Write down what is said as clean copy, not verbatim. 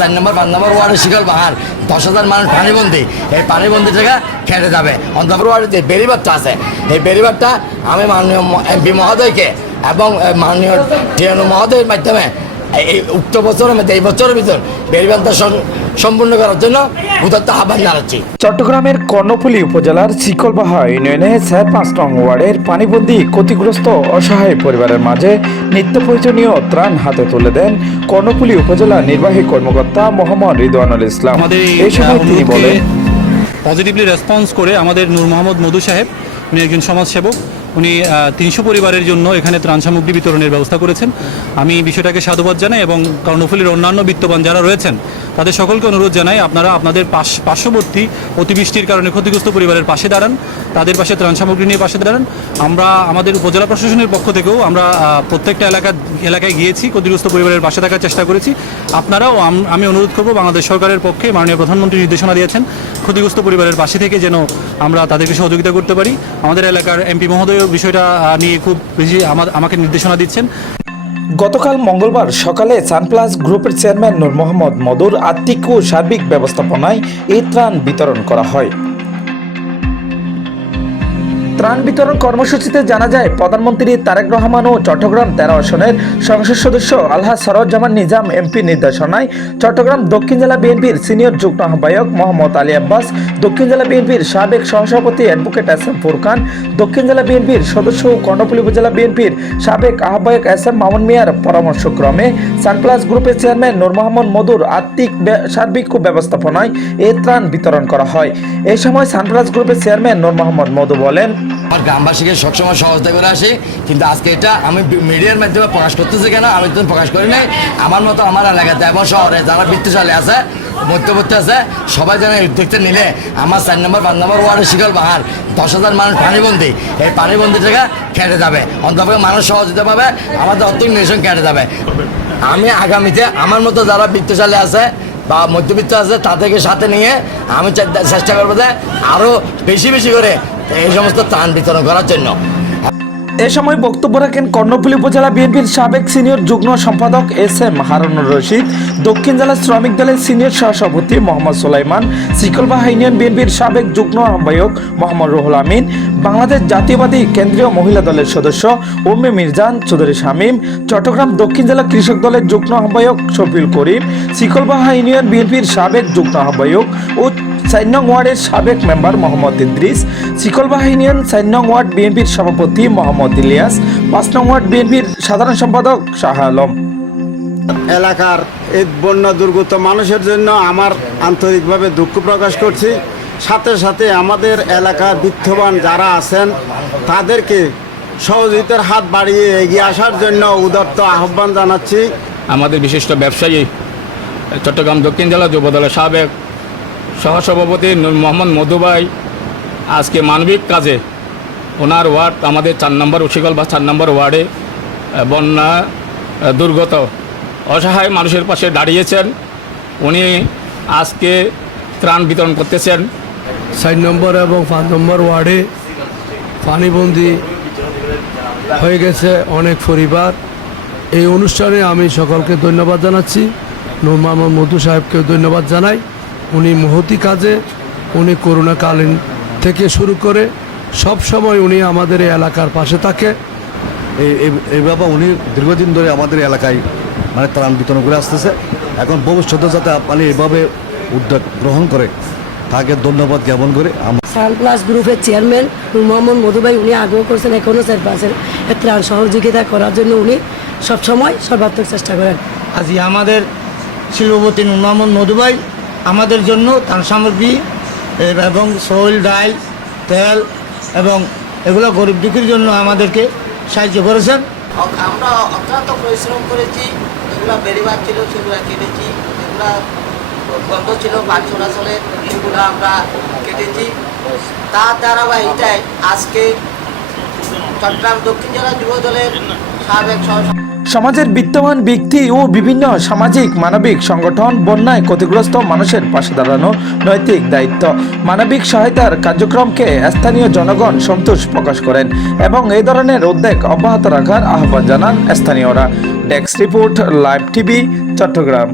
4 নম্বর 5 নম্বর ওয়ার্ডের শিকল বাহার 10,000 মানুষ পানিবন্দী, এই পানিবন্দী থেকে খেটে যাবে। অন্তপুর ওয়ার্ডের যে বেরিবারটা আছে, এই বেরিবারটা আমি মাননীয় এমপি মহোদয়কে এবং মাননীয় টিএনও মহোদয়ের মাধ্যমে এই উক্ত বছরের মধ্যে এই বছরের ভিতর বেরিবারটা সম্পূর্ণ করার জন্য উদাত্ত আহ্বান জানাচ্ছি। চট্টগ্রামের কর্ণফুলী উপজেলার শিকলবাহা ইউনিয়নে 4-5 নং ওয়ার্ডের পানিবন্দী ক্ষতিগ্রস্ত অসহায় পরিবারের মাঝে নিত্য প্রয়োজনীয় ত্রাণ হাতে তুলে দেন কর্ণফুলী উপজেলা নির্বাহী কর্মকর্তা মোহাম্মদ রিদওয়ানুল ইসলাম। এই সময় তিনি বলেন, পজিটিভলি রেসপন্স করে আমাদের নূর মোহাম্মদ মধু সাহেব, উনি একজন সমাজসেবক, উনি 300 পরিবারের জন্য এখানে ত্রাণ সামগ্রী বিতরণের ব্যবস্থা করেছেন। আমি বিষয়টাকে সাধুবাদ জানাই এবং কর্ণফুলীর অন্যান্য বিত্তবান যারা রয়েছেন তাদের সকলকে অনুরোধ জানাই, আপনারা আপনাদের পার্শ্ববর্তী অতিবৃষ্টির কারণে ক্ষতিগ্রস্ত পরিবারের পাশে দাঁড়ান, তাদের পাশে ত্রাণ সামগ্রী নিয়ে পাশে দাঁড়ান। আমরা আমাদের উপজেলা প্রশাসনের পক্ষ থেকেও আমরা প্রত্যেকটা এলাকায় গিয়েছি, ক্ষতিগ্রস্ত পরিবারের পাশে থাকার চেষ্টা করেছি। আপনারাও আমি অনুরোধ করব, বাংলাদেশ সরকারের পক্ষে মাননীয় প্রধানমন্ত্রী নির্দেশনা দিয়েছেন ক্ষতিগ্রস্ত পরিবারের পাশে থেকে যেন আমরা তাদেরকে সহযোগিতা করতে পারি। আমাদের এলাকার এমপি মহোদয় বিষয়টা নিয়ে খুব বেশি আমাকে নির্দেশনা দিচ্ছেন। গতকাল মঙ্গলবার সকালে সানপ্লাস গ্রুপের চেয়ারম্যান নূর মোহাম্মদ মধুর আর্থিক ও সার্বিক ব্যবস্থাপনায় এই ত্রাণ বিতরণ করা হয়। ত্রাণ বিতরণ কর্মসূচিতে জানা যায়, প্রধানমন্ত্রী তারেক রহমান ও চট্টগ্রাম 13 আসনের সংসদ সদস্য আলহাজ সরোজ্জামান নিজাম এমপি নির্দেশনায় চট্টগ্রাম দক্ষিণ জেলা বিএনপির সিনিয়র যুগ্ম আহ্বায়ক মোহাম্মদ আলী আব্বাস, দক্ষিণ জেলা বিএনপির সাবেক সহসভাপতি অ্যাডভোকেট এস এম ফুরকান, দক্ষিণ জেলা বিএনপির সদস্য ও কর্ণফুলী উপজেলা বিএনপির সাবেক আহ্বায়ক এস এম মামুন মিয়ার পরামর্শক্রমে সানপ্লাস গ্রুপের চেয়ারম্যান নূর মোহাম্মদ মধুর আর্থিক সার্বিক ব্যবস্থাপনায় এই ত্রাণ বিতরণ করা হয়। এই সময় সানপ্লাস গ্রুপের চেয়ারম্যান নূর মোহাম্মদ মধু বলেন, আমার গ্রামবাসীকে সবসময় সহযোগিতা করে আসি, কিন্তু আজকে এটা আমি মিডিয়ার মাধ্যমে প্রকাশ করতেছি কেন, আমি তো প্রকাশ করি নাই। আমার মতো আমার এলাকাতে এবং শহরে যারা বৃত্তশালী আছে, মধ্যবর্তী আছে, সবাই যেন উদ্যোগটা নিলে আমার 4 নম্বর 5 নম্বর ওয়ার্ডের শিকল বাহার 10,000 মানুষ পানিবন্দী, এই পানিবন্দী থেকে খেটে যাবে। অন্তত মানুষ সহযোগিতা পাবে, আমাদের অর্থ নির্দেশন কেটে যাবে। আমি আগামীতে আমার মতো যারা বৃত্তশালী আছে বা মধ্যবিত্ত আছে তাদেরকে সাথে নিয়ে আমি চেষ্টা করবো যে আরও বেশি বেশি করে এই সমস্ত ত্রাণ বিতরণ করার জন্য। এ সময় বক্তব্য রাখেন কর্ণফুলী উপজেলা বিএনপির সাবেক সিনিয়র যুগ্ম সম্পাদক এস এম হারুনুর রশিদ, দক্ষিণ জেলা শ্রমিক দলের সিনিয়র সহসভাপতি মোহাম্মদ সুলাইমান, শিকলবাহা ইউনিয়ন বিএনপির সাবেক যুগ্ম আহ্বায়ক মোহাম্মদ রুহুল আমিন, বাংলাদেশ জাতীয়বাদী কেন্দ্রীয় মহিলা দলের সদস্য উম্মে মির্জান চৌধুরী শামীম, চট্টগ্রাম দক্ষিণ জেলা কৃষক দলের যুগ্ম আহ্বায়ক শফিউল করিম, শিকলবাহা ইউনিয়ন বিএনপির সাবেক যুগ্ম আহ্বায়ক ও 4 নং ওয়ার্ডের সাবেক মেম্বার মোহাম্মদ ইদ্রিস, শিকলবাহা ইউনিয়ন 4 নং ওয়ার্ড বিএনপির সভাপতি মোহাম্মদ ইলিয়াস, 5 নং ওয়ার্ড বিএনপির সাধারণ সম্পাদক শাহ আলম। এলাকার এই বন্যা দুর্গত মানুষের জন্য আমার আন্তরিকভাবে দুঃখ প্রকাশ করছি। সাথে সাথে আমাদের এলাকার বিত্তবান যারা আছেন তাদেরকে সহযোগিতার হাত বাড়িয়ে এগিয়ে আসার জন্য উদাত্ত আহ্বান জানাচ্ছি। আমাদের বিশিষ্ট ব্যবসায়ী চট্টগ্রাম দক্ষিণ জেলা যুবদলের সাবেক সহসভাপতি নূর মোহাম্মদ মধু ভাই আজকে মানবিক কাজে ওনার ওয়ার্ড আমাদের 4 নম্বর উশিকল বা 4 নম্বর ওয়ার্ডে বন্যা দুর্গত অসহায় মানুষের পাশে দাঁড়িয়েছেন। উনি আজকে ত্রাণ বিতরণ করতেছেন। 4 নম্বর এবং 5 নম্বর ওয়ার্ডে পানিবন্দী হয়ে গেছে অনেক পরিবার। এই অনুষ্ঠানে আমি সকলকে ধন্যবাদ জানাচ্ছি, নূর মোহাম্মদ মধু সাহেবকেও ধন্যবাদ জানাই। উনি মহতি কাজে, উনি করোনাকালীন থেকে শুরু করে সব সময় উনি আমাদের এই এলাকার পাশে থাকে। এইভাবে উনি দীর্ঘদিন ধরে আমাদের এলাকায় মানে ত্রাণ বিতরণ করে আসতেছে। এখন ভবিষ্যতে যাতে মানে এইভাবে উদ্যোগ গ্রহণ করে তাকে ধন্যবাদ জ্ঞাপন করে। সানপ্লাস গ্রুপের চেয়ারম্যান নূর মোহাম্মদ মধু ভাই উনি আগ্রহ করেছেন, এখনও সানপ্লাসের ত্রাণ সহযোগিতা করার জন্য উনি সবসময় সর্বাত্মক চেষ্টা করেন। আজ আমাদের শিল্পপতি নূর মোহাম্মদ মধু ভাই আমাদের জন্য ত্রাণ সামগ্রী এবং চাউল, ডাল, তেল এবং এগুলো গরিব দুঃখীর জন্য আমাদেরকে সাহায্য করেছেন। আমরা অত্যন্ত পরিশ্রম করেছি, এগুলো বেরিবার ছিল সেগুলো কেটেছি, এগুলো গন্ধ ছিল পানি চলাচলে সেগুলো আমরা কেটেছি। তার ধারাবাহিকতায় আজকে চট্টগ্রাম দক্ষিণ জেলা যুব দলের সাবেক সমাজের বিত্তবান ব্যক্তি ও বিভিন্ন সামাজিক মানবিক সংগঠন বন্যায় ক্ষতিগ্রস্ত মানুষের পাশে দাঁড়ানো নৈতিক দায়িত্ব। মানবিক সহায়তার কার্যক্রমকে স্থানীয় জনগণ সন্তোষ প্রকাশ করেন এবং এই ধরনের উদ্যোগ অব্যাহত রাখার আহ্বান জানান স্থানীয়রা। Desk report, live TV, Chittagong.